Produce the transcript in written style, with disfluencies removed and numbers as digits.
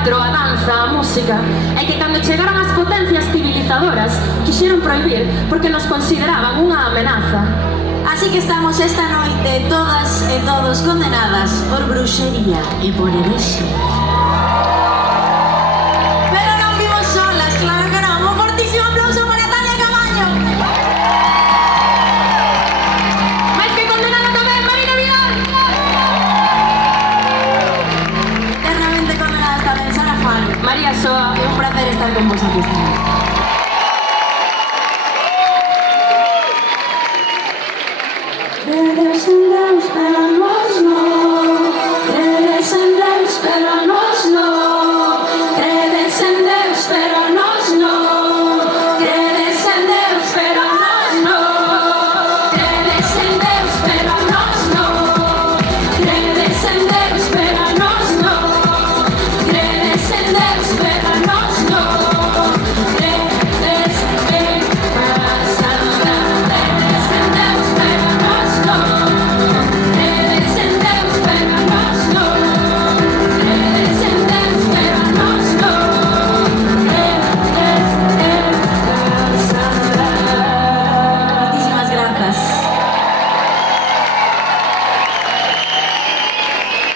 teatro, a danza, a música, e que cando chegaron as potencias civilizadoras quixeron prohibir porque nos consideraban unha amenaza. Así que estamos esta noite todas e todos condenadas por bruxería e por herexía. Pero non vimos solas, claro que non. Un fortísimo aplauso para Tania Camaño. Mais que condenada tamén, Marina Vidal. Eternamente condenadas tamén, Sara Falo. María Soa. É un placer estar con vos aquí esta noite.